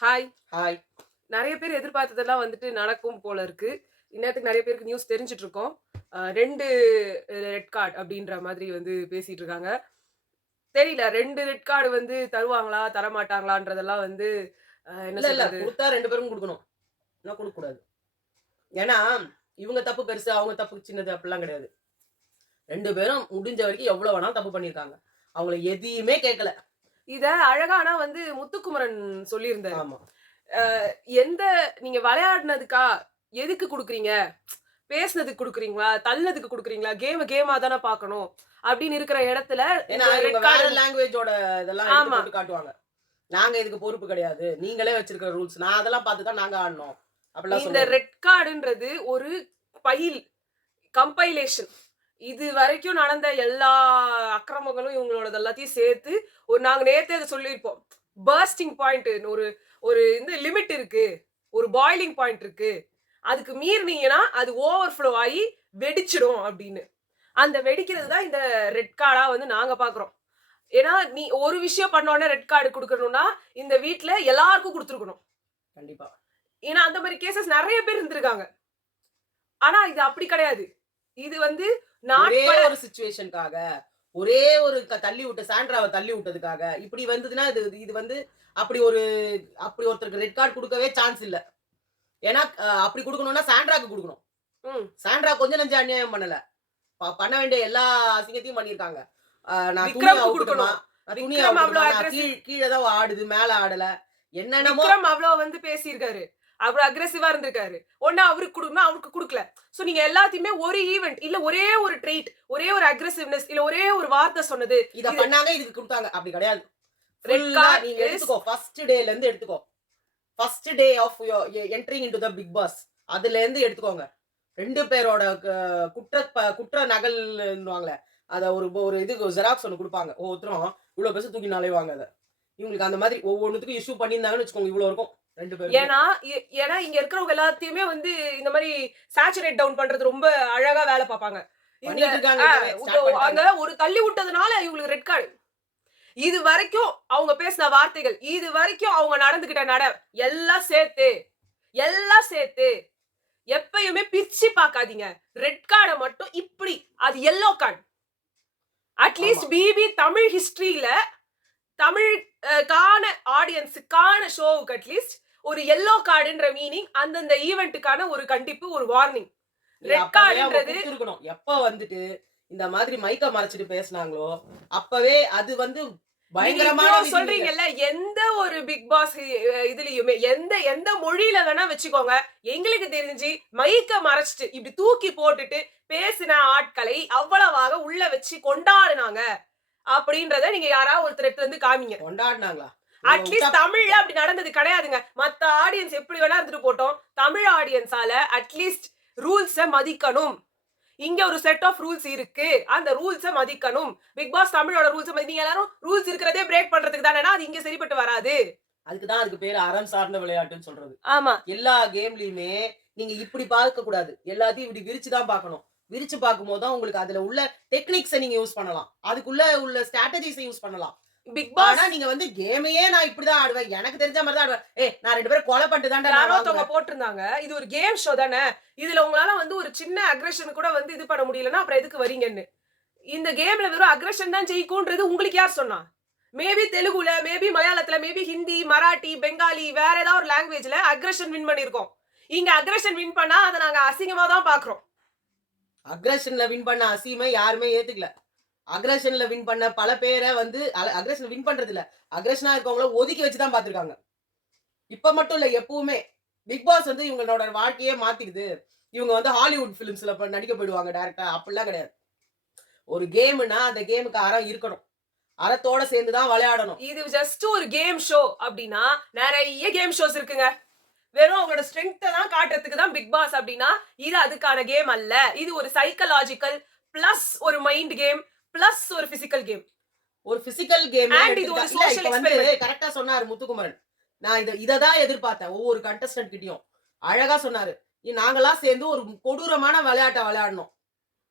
Hi. Hi. நெறைய பேர் எதிர்பார்த்ததெல்லாம் வந்துட்டு நடக்கும் போல இருக்கு. இந்நேரத்துக்கு நெறைய பேருக்கு நியூஸ் தெரிஞ்சுட்டு இருக்கோம். 2 ரெட் கார்ட் அப்டின்ற மாதிரி வந்து பேசிட்டு இருக்காங்க. தெரியல 2 ரெட் கார்டு வந்து தருவாங்களா? தரமாட்டாங்களான்றதெல்லாம் வந்து என்ன இல்ல சொல்றது? குடுத்தா 2 பேரும் குடுக்கணும். இல்ல குடுக்கக்கூடாது. ஏன்னா, இவங்க தப்பு பெருசு, அவங்க தப்பு சின்னது அப்படிலாம் கிடையாது. 2 பேரும் முடிஞ்ச வரைக்கும் எவ்வளவு வேணாலும் தப்பு பண்ணியிருக்காங்க. அவங்கள எதையுமே கேட்கல. இத அழகா ஆனா வந்து முத்துக்குமரன் சொல்லியிருந்தாரு. ஆமா. அ எந்த நீங்க விளையாடுனதுக்கா? எதுக்கு குடுக்குறீங்க? பேசுனதுக்கு குடுக்குறீங்களா? தள்னதுக்கு குடுக்குறீங்களா? கேமா தான பார்க்கணும். அப்டின்னு இருக்கிற இடத்துல ஏன்னா, இந்த இவங்க ரெட் வேற கார்டு லாங்குவேஜோட இதெல்லாம் எடுத்து ஆமா. போட்டு காட்டுவாங்க. நாங்க இதுக்கு பொறுப்பு கிடையாது. நீங்களே வச்சிருக்கிற ரூல்ஸ். நான் அதெல்லாம் பார்த்து தான் நாங்க ஆடுனோம். அப்படிலாம் இந்த சொல்லுவாங்க. ரெட் கார்டுன்றது ஒரு பைல் கம்பைலேஷன். இதுவரைக்கும் நடந்த எல்லா அக்கிரமங்களும் இவங்களோடது எல்லாத்தையும் சேர்த்து நாங்க நேத்தே அத சொல்லியிருப்போம். பர்ஸ்டிங் பாயிண்ட் ஒரு ஒரு இந்த லிமிட் இருக்கு. ஒரு பாய்லிங் பாயிண்ட் இருக்கு. அதுக்கு மீறினீங்கன்னா, அது ஓவர்ஃப்ளோ ஆயி வெடிச்சிடும் அப்படின்னு. அந்த வெடிக்கிறது தான் இந்த ரெட் கார்டா வந்து நாங்க பார்க்குறோம். ஏன்னா, நீ ஒரு விஷயம் பண்ண உடனே ரெட் கார்டு குடுக்கணும்னா, இந்த வீட்ல எல்லாருக்கும் குடுத்துருக்கணும். கண்டிப்பா. ஏன்னா, அந்த மாரி கேஸஸ் நெறைய பேர் இருந்திருக்காங்க. ஆனா, இது அப்படி கிடையாது. இது வந்து ஒரே நாட்பட ஒரு சிச்சுவேஷன்க்காக, ஒரே ஒரு தள்ளி விட்ட சாண்ட்ராவ தள்ளி விட்டதுக்காக, இப்படி வந்ததுன்னா, இது இது வந்து அப்படி ஒரு அப்படி ஒருத்தருக்கு ரெட் கார்ட் குடுக்கவே சான்ஸ் இல்ல. ஏன்னா, அப்படி குடுக்கணும்னா சாண்ட்ராக்கு குடுக்கணும். ம். சாண்ட்ரா கொஞ்சம் நெஞ்சம் அநியாயம் பண்ணல. பண்ண வேண்டிய எல்லா அசிங்கத்தையும் பண்ணியிருக்காங்க. நான் துணிய விக்ரம்க்கு அவுக்கட்டுமா? குடுக்கணும். நான் துணிய விக்ரம் அவ்ளோ அவுக்கட்டுமா? நான் அக்ரஸிவ் கீழ தான் ஆடுது, மேல ஆடல. என்னென்னமோ விக்ரம் அவ்ளோ வந்து பேசியிருக்காரு. அவ்ளோ அக்ரஸிவா இருந்திருக்காரு. ஒண்ணு அவருக்கு குடுக்கணும், அவருக்கு குடுக்கல. சோ நீங்க எல்லாத்தையுமே ஒரு ஈவென்ட் இல்ல ஒரே ஒரு ட்ரெய்ட், ஒரே ஒரு அக்ரஸிவ்னஸ் இல்ல ஒரே ஒரு வார்த்தை சொன்னது. இத இது பண்ணாங்க, இதுக்கு குடுத்தாங்க. அப்படி கிடையாது. ரெட் ஃபுல்லா கார்ட் நீங்க இஸ் எடுத்துக்கோ. ஃபர்ஸ்ட் டேல இருந்து எடுத்துக்கோ. First day of entering into the big boss. அதுலேருந்து எடுத்துக்கோங்க. 2 பேரோட குற்ற நகல்ன்னுவாங்களே, அத ஒரு ஒரு இது ஜெராக்ஸ் ஒண்ணு குடுப்பாங்க. ஒவ்வொருத்தரும் இவ்ளோ பெருசு தூக்கின்னு அலைவாங்க அத. இவங்களுக்கு அந்த மாதிரி ஒவ்வொன்னுத்துக்கும் இஷ்யூ பண்ணியிருந்தாங்கன்னு வச்சுக்கோங்க, இவ்ளோ இருக்கும் 2 பேருக்குமே. ஏன்னா ஏன்னா இங்க இருக்கிறவங்க எல்லாத்தையுமே வந்து இந்த மாரி சேச்சுரேட் டவுன் பண்றது ரொம்ப அழகா வேல பாப்பாங்க. இந்த பண்ணிட்டு இருக்காங்க அ இப்பவே. ஸ்டார்ட் அந்த பண்ணிட்டாங்க. ஒரு தள்ளி விட்டதுனால இவங்களுக்கு ரெட் கார்டு. இது வரைக்கும் அவங்க பேசின வார்த்தைகள், இது வரைக்கும் அவங்க நடந்துகிட்ட எல்லாம் சேர்த்து, எல்லாம் சேர்த்து எப்பயுமே பிரிச்சு பார்க்காதீங்க. ரெட் கார்ட மட்டும் இப்படி, அது எல்லோ கார்ட். ஆமா. அட்லீஸ்ட் பிபி தமிழ் ஹிஸ்டரியில தமிழ் கான ஆடியன்ஸுக்கான ஷோவுக்கு அட்லீஸ்ட் ஒரு எல்லோ கார்டுன்ற மீனிங் அந்தந்த ஈவென்ட்டுக்கான ஒரு கண்டிப்பு, ஒரு வார்னிங். இது ரெட் அப்பவே அவங்க கார்டுன்றது குடுத்துருக்கணும். எப்ப வந்துட்டு இந்த மாதிரி மைக்க மறைச்சுட்டு பேசுனாங்களோ, அப்பவே அது வந்து நீங்க பயங்கரமான இவ்ளோ விதிமீறல். சொல்றீங்கல்ல, எந்த ஒரு பிக் பாஸ் இதுலயுமே எந்த எந்த மொழியில வேணா வச்சுக்கோங்க. எங்களுக்கு தெரிஞ்சு மைக்க மறைச்சுட்டு, இப்டி தூக்கி போட்டுட்டு பேசின ஆட்களை அவ்வளவாக உள்ள வச்சு கொண்டாடுனாங்க. அப்டின்றத நீங்க யாராவது ஒருத்தர் எடுத்து வந்து காமிங்க. கொண்டாடுனாங்களா? இவங்க விட்டா அட்லீஸ்ட் தமிழ்ல அப்படி நடந்தது கிடையாதுங்க. மத்த ஆடியன்ஸ் எப்படி வேணா இருந்துட்டு போட்டோம். தமிழ் ஆடியன்ஸால அட்லீஸ்ட் ரூல்ஸ மதிக்கணும். இங்க ஒரு செட் ஆஃப் ரூல்ஸ் இருக்கு. அந்த ரூல்ஸ மதிக்கணும். பிக் பாஸ் தமிழோட ரூல்ஸ நீங்க எல்லாரும் ரூல்ஸ் இருக்கிறதே பிரேக் பண்றதுக்கு தானேன்னா, அது இங்க சரிப்பட்டு வராது. அதுக்கு பேரு அறம் சார்ந்த விளையாட்டுன்னு சொல்றது. ஆமா. எல்லா கேம்லயுமே நீங்க இப்படி பார்க்கக்கூடாது. எல்லாத்தையும் இப்படி விரிச்சு தான் பார்க்கணும். விரிச்சு பார்க்கும்போது தான் உங்களுக்கு அதுல உள்ள டெக்னிக்ஸ நீங்க யூஸ் பண்ணலாம். அதுக்குள்ள உள்ள ஸ்ட்ராட்டஜிஸ யூஸ் பண்ணலாம். பிக் ஆனா பாஸ் நீங்க வந்து கேமையே நான் இப்படிதான் ஆடுவேன். எனக்கு தெரிஞ்ச மாரி தான் ஆடுவேன். ஏய் நான் 2 பேரும் கொலை பண்ணிட்டு தான்டா நான் யாரோ ஒருத்தவங்க வாங்குவேன். போட்டிருந்தாங்க. இது ஒரு கேம் ஷோ தானே. இதுல உங்களால வந்து ஒரு சின்ன அக்ரஷன் கூட வந்து இது பண்ண முடியலன்னா, அப்புறம் எதுக்கு வரீங்கன்னு. இந்த கேம்ல வெறும் அக்ரஷன் தான் ஜெயிக்கும்ன்றது உங்களுக்கு யார் சொன்னா? மேபி தெலுங்குல, மேபி மலையாளத்துல, மேபி ஹிந்தி, மராட்டி, பெங்காலி வேற ஏதாவது ஒரு லாங்குவேஜ்ல அக்ரஷன் வின் பண்ணியிருக்கோம். இங்க அக்ரஷன் வின் பண்ணா அத நாங்க அசிங்கமா தான் பார்க்கிறோம். அக்ரஷன்ல வின் பண்ண அசீம யாருமே ஏத்துக்கல. அக்ரஷன்ல வின் பண்ண பல பேர வந்து அக்ரஷன் வின் பண்றது இல்ல. அக்ரஷனா இருக்கவங்கள ஒதுக்கி வச்சு தான் பார்த்துருக்காங்க. இப்ப மட்டும் இல்ல எப்பவுமே. பிக் பாஸ் வந்து இவங்களோட வாழ்க்கையே மாத்திக்குது. இவங்க வந்து ஹாலிவுட் ஃபிலிம்ஸ்ல நடிக்க போயிடுவாங்க டைரக்ட்டா. அப்படிலாம் கிடையாது. ஒரு கேம்னா அந்த கேமுக்கு அறம் இருக்கணும். அறத்தோட சேர்ந்து தான் விளையாடணும். இது ஜஸ்ட் ஒரு கேம் ஷோ அப்டின்னா, நெறைய கேம் ஷோஸ் இருக்குங்க. வெறும் அவங்களோட ஸ்ட்ரெங்த்த தான் காட்டுறதுக்கு தான் பிக் பாஸ் அப்டின்னா, இது அதுக்கான கேம் அல்ல. இது ஒரு சைக்காலஜிக்கல் பிளஸ் ஒரு மைண்ட் கேம், பிளஸ் ஒரு பிசிக்கல் கேம். ஒரு பிசிக்கல் கேம்லாம் அண்ட் இது எடுத்துக்கிட்டா ஒரு இல்ல சோஷியல் இப்ப வந்து எக்ஸ்பெரிமென்ட். கரெக்ட்டா சொன்னாரு முத்துக்குமரன். நான் இத தான் எதிர்பார்த்தேன். ஒவ்வொரு கண்டஸ்டன்ட் கிட்டயும். அழகா சொன்னாரு. நாங்கலாம் சேர்ந்து ஒரு கொடூரமான விளையாட்ட விளையாடணும்.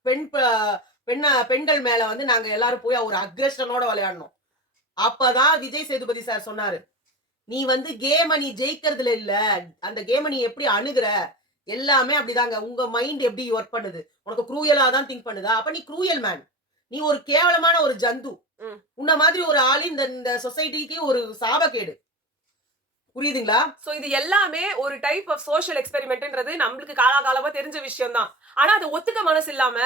பெண் ப பெண்கள் மேல வந்து நாங்க எல்லாரும் போய் ஒரு அக்ரஷனோட விளையாடணும். அப்பதான் விஜய் சேதுபதி சார் சொன்னாரு. நீ வந்து கேம நீ ஜெயிக்கிறதுல இல்ல. அந்த கேம நீ எப்படி அணுகுற? எல்லாமே அப்படிதாங்க. உங்க மைண்ட் எப்படி ஒர்க் பண்ணுது? உனக்கு க்ரூயலா தான் திங்க் பண்ணுதா? அப்ப நீ க்ரூயல் மேன். நீ ஒரு கேவலமான ஒரு ஜந்து. ம். உன்ன மாதிரி ஒரு ஆளு இந்த இந்த சொசைட்டிக்கு ஒரு சாபக்கேடு. புரியுதுங்களா? சோ இது எல்லாமே ஒரு டைப் ஆஃப் சோஷியல் எக்ஸ்பெரிமெண்ட்ன்றது நம்மளுக்கு காலாகாலமா தெரிஞ்ச விஷயம் தான். ஆனா அத ஒத்துக்க மனசு இல்லாம,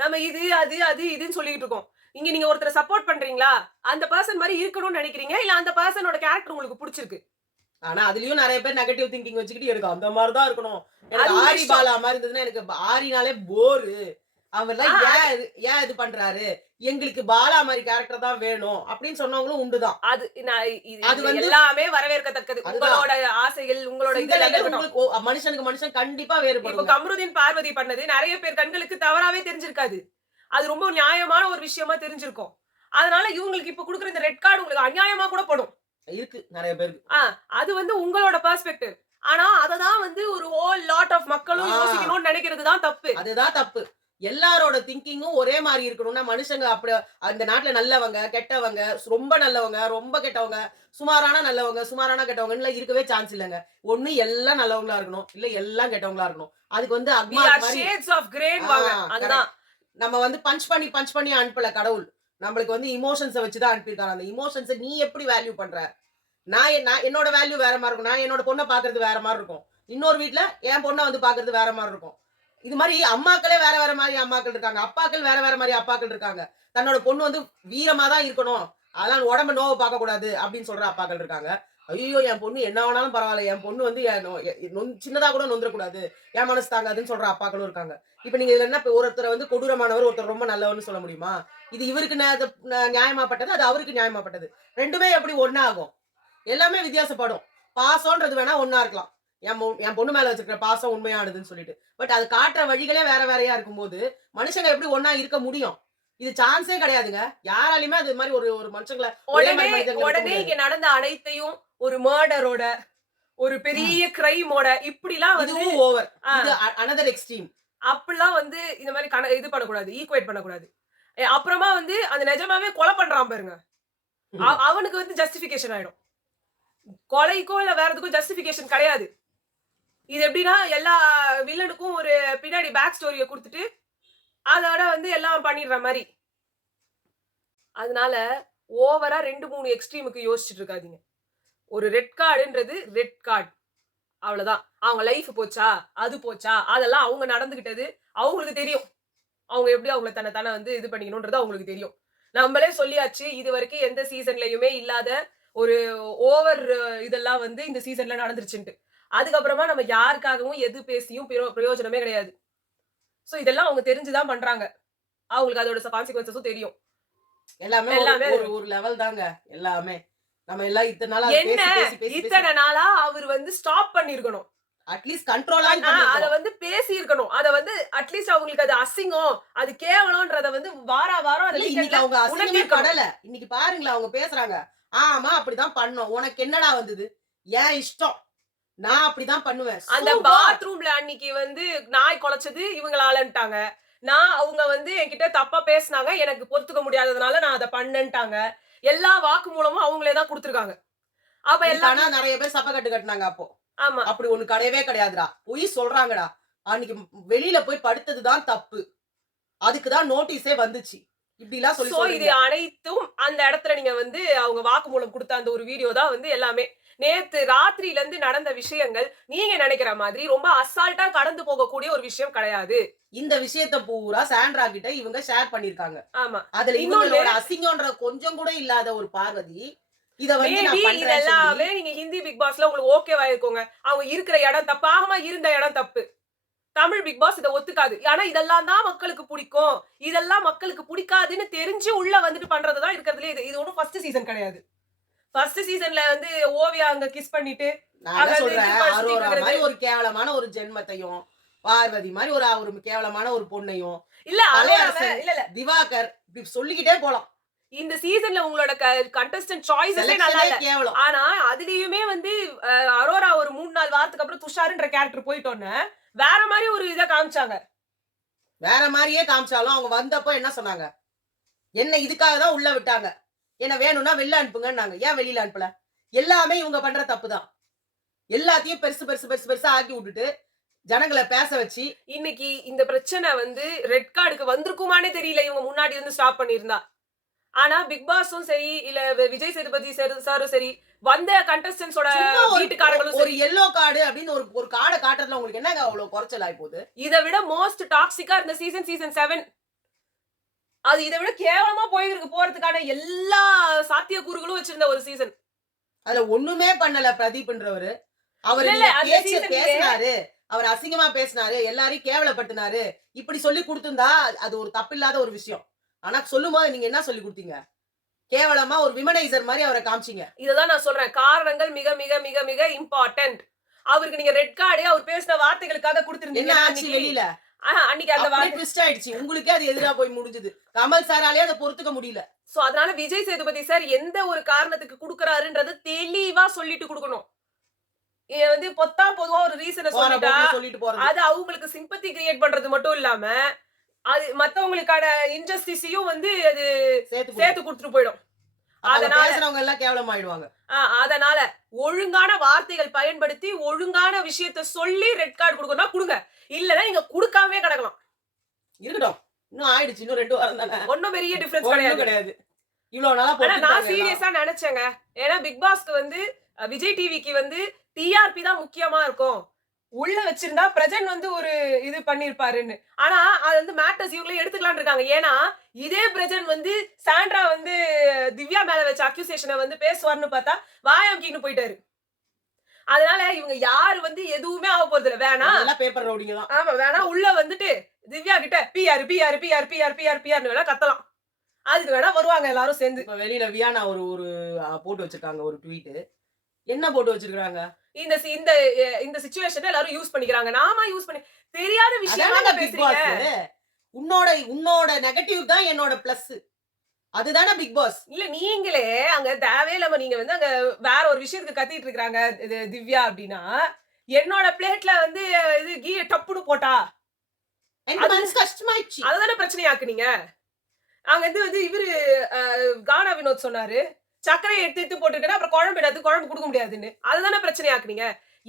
நம்ம இது, அது இதுன்னு சொல்லிட்டு இருக்கோம். இங்க நீங்க ஒருத்தர சப்போர்ட் பண்றீங்களா? அந்த பெர்சன் மாரி இருக்கணும்னு நெனைக்கிறீங்க. இல்ல அந்த பெர்சனோட கேரக்டர் உங்களுக்கு புடிச்சிருக்கு. ஆனா, அதுலயும் நெறைய பேர் நெகட்டிவ் திங்கிங் வச்சுக்கிட்டு எனக்கு அந்த மாரி தான் இருக்கணும். அது எனக்கு உங்க ஆரி இஷ்டம். பாலா மாரி இருந்ததுன்னா எனக்கு ஆரினாலே போரு. அவர்லாம் ஆ ஏன் இது பண்றாரு? எங்களுக்கு பாலா மாரி கேரக்டர் தான் வேணும். அப்படின்னு சொன்னவங்களும் உண்டு தான். அது நான் இது அது இதுல வந்து எல்லாமே வரவேற்கத்தக்கது. அதுதான். உங்களோட ஆசைகள், உங்களோட இது எல்லாமே சிந்தனைகள் இருக்கட்டும். உங்களுக்கு மனுஷனுக்கு மனுஷன் கண்டிப்பா இப்ப வேறுபடுங்க. கமருதீன் பார்வதி பண்ணது நெறைய பேர் கண்களுக்கு தவறாவே தெரிஞ்சிருக்காது. அது ரொம்ப நியாயமான ஒரு விஷயமா தெரிஞ்சிருக்கும். அதனால இவங்களுக்கு இப்ப குடுக்குற இந்த ரெட் கார்டு உங்களுக்கு அநியாயமா கூட படும். இருக்கு நெறைய பேருக்கு. ஆ அது வந்து உங்களோட பெர்ஸ்பெக்டிவ். ஆனா அததான் வந்து ஒரு ஹோல் லாட் ஆஃப் மக்களும் ஆ யோசிக்கணும்னு நெனைக்கிறது தான் தப்பு. அதுதான் தப்பு. எல்லாரோட திங்கிங்கும் ஒரே மாரி இருக்கணும்னா, மனுஷங்க அப்படி அந்த நாட்டுல நல்லவங்க, கெட்டவங்க, ரொம்ப நல்லவங்க, ரொம்ப கெட்டவங்க, சுமாரான நல்லவங்க, சுமாரான கெட்டவங்கன்னுலாம் இருக்கவே சான்ஸ் இல்லங்க. ஒண்ணு எல்லாம் நல்லவங்களா இருக்கணும். இல்ல எல்லாம் கெட்டவங்களா இருக்கணும். அதுக்கு வந்து வி அக்மார்க் ஆர் மாரி ஷேட்ஸ் ஆஃப் ஆ கிரேன்வாங்க. அதுதான். கரெக்ட். நம்ம வந்து பஞ்ச் பண்ணி அனுப்பல கடவுள். நம்மளுக்கு வந்து எமோஷன்ஸ வச்சு தான் அனுப்பியிருக்காரு. அந்த எமோஷன்ஸ நீ எப்படி வேல்யூ பண்ற? நான் என்னோட வேல்யூ வேற மாரி இருக்கும். நான் என்னோட பொண்ண பார்க்கறது வேற மாரி இருக்கும். இன்னொரு வீட்ல என் பொண்ண வந்து பார்க்கறது வேற மாரி இருக்கும். இது மாரி அம்மாக்களே வேற வேற மாரி அம்மாக்கள் இருக்காங்க. அப்பாக்கள் வேற வேற மாரி அப்பாக்கள் இருக்காங்க. தன்னோட பொண்ணு வந்து வீரமா தான் இருக்கணும். அதனால உடம்ப நோவ பார்க்கக்கூடாது அப்படின்னு சொல்ற அப்பாக்கள் இருக்காங்க. ஐய்யயோ! என் பொண்ணு என்ன ஆனாலும் பரவால்ல. என் பொண்ணு வந்து எ நொ எ சின்னதா கூட நொந்துறக்கூடாது. என் மனசு தாங்காதுன்னு சொல்ற அப்பாக்களும் இருக்காங்க. இப்ப நீங்க இதுல என்ன ஒருத்தர வந்து கொடூரமானவர், ஒருத்தர் ரொம்ப நல்லவர்ன்னு சொல்ல முடியுமா? இது இவருக்கு நியாயமாப்பட்டது. அது அவருக்கு நியாயமாப்பட்டது. 2மே எப்படி ஒண்ணா ஆகும்? எல்லாமே வித்தியாசப்படும். பாசம்ன்றது வேணா ஒண்ணா இருக்கலாம். என் பொண்ணு மேல வச்சிருக்கிற பாசம் உண்மையானதுன்னு சொல்லிட்டு. பட் அது காட்டுற வழிகளே வேற வேறயா இருக்கும்போது, மனுஷங்க எப்படி ஒண்ணா இருக்க முடியும்? இது சான்ஸே கிடையாதுங்க. யாராலயுமே அது மாரி ஒரு ஒரு மனுஷங்கள ஒரே உடனே மாரி மனிதர்கள் இருக்க உடனே முடியாது. இங்க நடந்த அனைத்தையும் ஒரு மர்டரோட, ஒரு பெரிய கிரைமோட இப்படிலாம் வந்து இதுவும் ஓவர். ஆ இது அனதர் எக்ஸ்ட்ரீம். அப்படிலாம் வந்து இந்த மாரி இது பண்ணக்கூடாது. ஈக்குவேட் பண்ணக்கூடாது. அப்புறமா வந்து அந்த நிஜமாவே கொலை பண்றான் பாருங்க. அவனுக்கு வந்து ஜஸ்டிஃபிகேஷன் ஆயிடும். கொலைக்கோ இல்ல வேற எதுக்கும் ஜஸ்டிஃபிகேஷன் கிடையாது. இது எப்படின்னா எல்லா வில்லனுக்கும் ஒரு பின்னாடி பேக் ஸ்டோரிய குடுத்துட்டு, அதோட வந்து எல்லாம் பண்ணிடுற மாரி. அதனால ஓவரா 2, 3 எக்ஸ்ட்ரீமுக்கு யோசிச்சுட்டு இருக்காதீங்க. ஒரு ரெட் கார்டுன்றது ரெட் கார்ட். அவ்வளதான். அவங்க லைஃப் போச்சா, அது போச்சா, அதெல்லாம் அவங்க நடந்துகிட்டது அவங்களுக்கு தெரியும். அவங்க எப்படி அவங்கள தன்ன தானே வந்து இது பண்ணிக்கணும்ன்றது அவங்களுக்கு தெரியும். நம்மளே சொல்லியாச்சு, இதுவரைக்கும் எந்த சீசன்லயுமே இல்லாத ஒரு ஓவர் இதெல்லாம் வந்து இந்த சீசன்ல நடந்துருச்சுன்ட்டு. அதுக்கப்புறமா நம்ம யாருக்காகவும் எது பேசியும் பிரயோஜனமே கிடையாது. சோ இதெல்லாம் அவங்க தெரிஞ்சு தான் பண்றாங்க. அவங்களுக்கு அதோட கான்சிக்வென்ஸஸும் தெரியும். எல்லாமே ஒரு எல்லாமே ஒரு ஒரு லெவல் தாங்க. எல்லாமே. நம்ம எல்லாம் இத்தன நாளா அத என்ன பேசி இத்தன நாளா அவரு வந்து ஸ்டாப் பண்ணியிருக்கணும். அட்லீஸ்ட் கண்ட்ரோலாவது அத பண்ணியிருக்கணும். வந்து பேசியிருக்கணும். அத வந்து அட்லீஸ்ட் அவங்களுக்கு அது அசிங்கம், அது கேவலம்ன்றத வந்து வாரம் அத இல்ல இன்னைக்கு வீக்கெண்ட்ல அவங்க அசிங்கமே உணர்த்தியிருக்கணும். படல. இன்னைக்கு பாருங்களேன் அவங்க பேசுறாங்க. ஆமா அப்படிதான் பண்ணோம். உனக்கு என்னடா வந்தது? என் இஷ்டம். நான் அப்படிதான் பண்ணுவேன். சோ அந்த வாட்? பாத்ரூம்ல அன்னைக்கு வந்து நாய் கொலைச்சது இவங்களாலன்ட்டாங்க. அவங்க வந்து என்கிட்ட தப்பா பேசுனாங்க. எனக்கு பொறுத்துக்க முடியாததுனால நான் அத பண்ணேன்ட்டாங்க. எல்லா வாக்குமூலமும் அவங்களே தான் குடுத்துருக்காங்க. அப்ப இதுக்கு ஆனா எல்லாத்துக்கும் நெறைய பேர் சப்பக்கட்டு கட்டுனாங்க அப்போ. ஆமா. அப்படி ஒண்ணு கிடையவே கிடையாதுடா. பொய் சொல்றாங்கடா. அன்னைக்கு வெளியில போய் படுத்தது தான் தப்பு. அதுக்கு தான் நோட்டீஸே வந்துச்சு. இப்படிலாம் சொல்லி சோ இது சொல்றீங்க. அனைத்தும் அந்த இடத்துல நீங்க வந்து அவங்க வாக்குமூலம் குடுத்த அந்த ஒரு வீடியோ தான் வந்து எல்லாமே. நேத்து ராத்திரியில இருந்து நடந்த விஷயங்கள் நீங்க நினைக்கிற மாதிரி ரொம்ப அசால்ட்டா கடந்து போகக்கூடிய ஒரு விஷயம் கிடையாது. இந்த விஷயத்த பூரா சாண்ட்ரா கிட்ட இவங்க ஷேர் பண்ணியிருக்காங்க. ஆமா. அதுல இன்னொன்னு இவங்களோட அசிங்கம்ன்ற கொஞ்சம் கூட இல்லாத ஒரு பார்வதி, இத வந்து மேபி நான் பண்றேன்னு சொல்லி இதெல்லாமே நீங்க ஹிந்தி பிக் பாஸ்ல உங்களுக்கு ஓகேவா இருக்குங்க. அவங்க இருக்கிற இடம் தப்பு. ஆமா இருந்த இடம் தப்பு. தமிழ் பிக் பாஸ் இத ஒத்துக்காது. ஆனா இதெல்லாம் தான் மக்களுக்கு புடிக்கும். இதெல்லாம் மக்களுக்கு புடிக்காதுன்னு தெரிஞ்சு உள்ள வந்துட்டு பண்றது தான் இருக்கிறதுலயே இது ஒண்ணும் ஃபர்ஸ்ட் சீசன் கிடையாது. ஃபர்ஸ்ட் சீசன்ல வந்து ஓவியா அங்க கிஸ் பண்ணிட்டு நான் அங்க என்ன வந்து சொல்றேன், இது சுத்திட்டு அரோரா இருக்கிறது. மாரி ஒரு கேவலமான ஒரு ஜென்மத்தையும், பார்வதி மாரி ஒரு கேவலமான ஒரு பொண்ணையும், இல்ல அரோராவ கலையரசன், இல்ல. திவாகர் இப்படி சொல்லிக்கிட்டே போலாம். இந்த சீசன்ல உங்களோட கண்டஸ்டன்ட் சாய்ஸஸே நல்லா செலக்ஷனே இல்ல. கேவலம். ஆனா அதுலயுமே வந்து அரோரா ஒரு 3, 4 வாரத்துக்கு அப்புறம் துஷார்ன்ற கேரக்டர் போயிட்டோனே வேற மாரி ஒரு இத காமிச்சாங்க. வேற மாரியே காமிச்சாலும் அவங்க வந்தப்போ என்ன சொன்னாங்க? என்ன இதுக்காக தான் உள்ள விட்டாங்க. என்ன வேணும்னா வெளில அனுப்புங்கன்னாங்க. ஏன் வெளியில அனுப்பல? எல்லாமே இவங்க பண்ற தப்பு தான். எல்லாத்தையும் பெருசு பெருசு பெருசு பெருசா ஆக்கி விட்டுட்டு ஜனங்களை பேச வச்சு இன்னைக்கு இந்த பிரச்சனை வந்து ரெட் கார்டுக்கு வந்திருக்குமானே தெரியல இவங்க முன்னாடி இருந்து ஸ்டாப் பண்ணியிருந்தா. ஆனா பிக் பாஸும் சரி இல்ல விஜய் சேதுபதி சாரும் சரி வந்த கண்டஸ்டன்ஸோட சும்மா வீட்டுக்காரங்களும் ஒரு சரி எல்லோ கார்டு அப்படின்னு ஒரு கார்டை காட்டுறதுல உங்களுக்கு என்னங்க அவ்வளவு குறைச்சல் ஆகி போகுது? இதை விட மோஸ்ட் டாக்ஸிக்கா இருந்த சீசன் 7 அது இதை விட கேவலமா போறதுக்கான எல்லா சாத்தியக்கூறுகளும் வச்சிருந்த ஒரு சீசன். அதுல ஒண்ணுமே பண்ணல பிரதீப்ன்றவரு. அவர் இல்ல, அந்த பேச்சு season பேசினாரு, அவர் அசிங்கமா பேசினாரு, எல்லாரையும் கேவலப்படுத்தினாரு, இப்படி சொல்லி கொடுத்திருந்தா அது ஒரு தப்பில்லாத ஒரு விஷயம். ஆனா சொல்லும் போது நீங்க என்ன சொல்லி கொடுத்தீங்க? கேவலமா ஒரு விமனைசர் மாதிரி அவரை காமிச்சீங்க. இததான் நான் சொல்றேன், காரணங்கள் மிக மிக மிக மிக இம்பார்ட்டன்ட். அவருக்கு நீங்க ரெட் கார்டு அவர் பேசின வார்த்தைகளுக்காக என்ன கொடுத்திருந்தீங்க ஆச்சு வெளியில? அன்னைக்கு அந்த அப்படியே twist ஆயிடுச்சு. உங்களுக்கே அது எதிரா போய் முடிஞ்சது. கமல் சாராலே அதை பொறுத்துக்க முடியல. சோ அதனால விஜய் சேதுபதி சார் எந்த ஒரு காரணத்துக்கு குடுக்கறாருன்றது தெளிவா சொல்லிட்டு கொடுக்கணும். வந்து பொதுவா ஒரு ரீசனை போற சொல்லிட்டா போக்குல சொல்லிட்டு போறது. அது அவங்களுக்கு சிம்பத்தி கிரியேட் பண்றது மட்டும் இல்லாம அது மத்தவங்களுக்கான இன்ஜஸ்டிஸையும் வந்து அது சேர்த்து கொடுத்துட்டு போயிடும். அதனால பேசுறவங்க எல்லாம் கேவலமாயிடுவாங்க. அதனால ஒழுங்கான வார்த்தைகள் பயன்படுத்தி ஒழுங்கான விஷயத்த சொல்லி ரெட் கார்டு கொடுக்கணும் கொடுங்க. இல்லனா நீங்க கொடுக்காமவே கிடக்கலாம். இருக்கட்டும். இன்னும் ஆயிடுச்சு. இன்னும் 2 வாரம் தானே. ஒண்ணும் பெரிய டிஃபரன்ஸ் கிடையாது. இவ்வளவு நாளா ஆனா நான் சீரியஸா நினைச்சேங்க. ஏன்னா பிக் பாஸ்க்கு வந்து விஜய் டிவிக்கு வந்து டிஆர்பி தான் முக்கியமா இருக்கும். உள்ள வச்சிருந்தா பிரஜன் வந்து ஒரு இது பண்ணிருப்பாருன்னு. ஆனா அது வந்து மேட்டர்ஸ் இவங்களே எடுத்துக்கலாம்னு இருக்காங்க. ஏன்னா இதே பிரஜன் வந்து சாண்ட்ரா வந்து திவ்யா மேல வச்ச அக்யூசேஷனை வந்து பேசுவார்னு பார்த்தா வாயம்கின்னு போயிட்டாரு. அதனால இவங்க யாரு வந்து எதுவுமே ஆக போறது இல்ல. வேணா பேப்பர் ரவுடிங்க தான். ஆமா வேணா உள்ள வந்துட்டு திவ்யா கிட்ட பிஆர் பிஆர் பிஆர் பிஆர் பிஆர் பிஆர்னு வேணா கத்தலாம். அதுக்கு வேணா வருவாங்க எல்லாரும் சேர்ந்து. இப்ப வெளியில வியானா ஒரு போட்டு வச்சிருக்காங்க ஒரு ட்வீட். என்ன போட்டு வச்சிருக்காங்க? இந்த இந்த சிச்சுவேஷனை எல்லாரும் யூஸ் பண்ணிக்கிறாங்க. நாம யூஸ் பண்ணி தெரியாத விஷயம் பேசுறீங்க. உன்னோட நெகட்டிவ் தான் என்னோட பிளஸ். அதுதானே பிக் பாஸ். இல்ல நீங்களே அங்க தேவையில்லாம நீங்க வந்து அங்க வேற ஒரு விஷயத்துக்கு கத்திட்டு இருக்காங்க திவ்யா அப்படின்னா என்னோட பிளேட்ல வந்து இது கீ டப்புன்னு போட்டா எனக்கு மனசு கஷ்டமாயிடுச்சு. அதுதானே பிரச்சனையாக்குனீங்க. அங்க வந்து இவரு கானா வினோத் சொன்னாரு சர்க்கரையை எடுத்து போட்டுட்டா அப்புறம் குழம்பு கொடுக்க முடியாதுன்னு. அதுதானே பிரச்சனையாக்குனீங்க.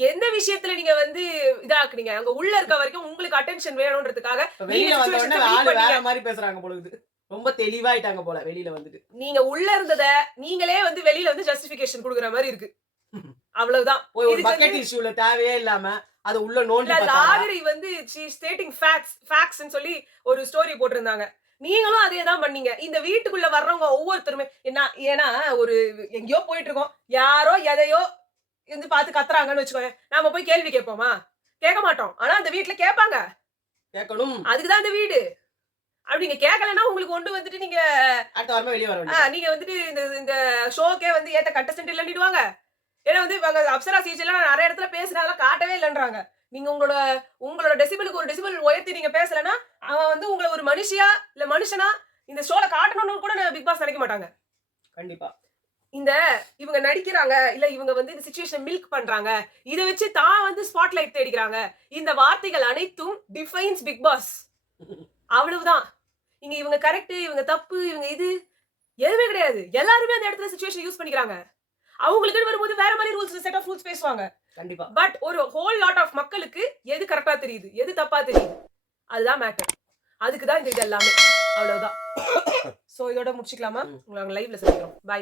எந்த விஷயத்துல நீங்க வந்து இதாக்குனீங்க? அங்க உள்ள இருக்க வரைக்கும் உங்களுக்கு அட்டென்ஷன் வேணும்ன்றதுக்காக வெளியில வந்த உடனே வேற மாதிரி பேசுறாங்க பொழுது. ரொம்ப தெளிவாயிட்டாங்க போல வெளியில வந்துட்டு. நீங்க உள்ள இருந்தத நீங்களே வந்து வெளியில வந்து ஜஸ்டிஃபிகேஷன் கொடுக்குற மாதிரி இருக்கு. அவ்வளவுதான். ஒரு பக்கெட் இஷ்யூல தேவையே இல்லாம அது உள்ள நோண்டி பார்த்தாங்க. லாகரி வந்து ஸ்டேட்டிங் ஃபேக்ட்ஸ்னு சொல்லி ஒரு ஸ்டோரி போட்டிருந்தாங்க. நீங்களும் அதே தான் பண்ணீங்க. இந்த வீட்டுக்குள்ள வர்றவங்க ஒவ்வொருத்தருமே ஏன்னா ஒரு எங்கேயோ போயிட்டு இருக்கோம். யாரோ எதையோ வந்து பார்த்து கத்துறாங்கன்னு வச்சுக்கோங்க. நாம போய் கேள்வி கேட்போமா? கேட்க மாட்டோம். ஆனா அந்த வீட்டுல கேட்பாங்க. கேட்கணும். அதுக்குதான் இந்த வீடு. அப்படி நீங்க கேட்கலன்னா உங்களுக்கு கொண்டு வந்துட்டு நீங்க அடுத்த வாரமா வெளிய வர வேண்டியது. நீங்க வந்துட்டு இந்த ஷோக்கே வந்து ஏத்த கண்டஸ்டன்ட் இல்லன்னிடுவாங்க. ஏன்னா வந்து அப்சரா சீரியல்ல நான் நிறைய இடத்துல பேசினால காட்டவே இல்லன்றாங்க. நீங்க உங்களோட டெசிபிளுக்கு ஒரு டெசிபிள் உயர்த்தி நீங்க பேசலனா அவன் வந்து உங்களை ஒரு மனுஷியா இல்ல மனுஷனா இந்த ஷோல காட்டணும்னு கூட பிக் பாஸ் நினைக்க மாட்டாங்க. கண்டிப்பா. இவங்க நடிக்கிறாங்க இல்ல இவங்க வந்து இந்த சிச்சுவேஷன் மில்க் பண்றாங்க. இத வச்சு தான் வந்து ஸ்பாட்லைட் தேடிக்கிறாங்க. இந்த வார்த்தைகள் அனைத்தும் டிஃபைன்ஸ் பிக் பாஸ். அவ்வளவுதான். இவங்க கரெக்ட், இவங்க தப்பு, இவங்க இது எதுவுமே கிடையாது. எல்லாருமே அந்த இடத்துல சிச்சுவேஷன் யூஸ் பண்ணிக்கிறாங்க. அவங்களுக்கு வரும்போது வேற மாதிரி ரூல்ஸ் செட் ஆஃப் ரூல்ஸ் பேசுவாங்க. கண்டிப்பா. பட் ஒரு ஹோல் லாட் ஆஃப் மக்களுக்கு எது கரெக்டா தெரியுது எது தப்பா தெரியுது அதுதான் மேட்டர். அதுக்கு தான் இது எல்லாமே. அவ்வளவுதான். சோ இதோட முடிச்சுக்கலாமா? உங்களை லைவ்ல சந்திக்கிறோம். பை.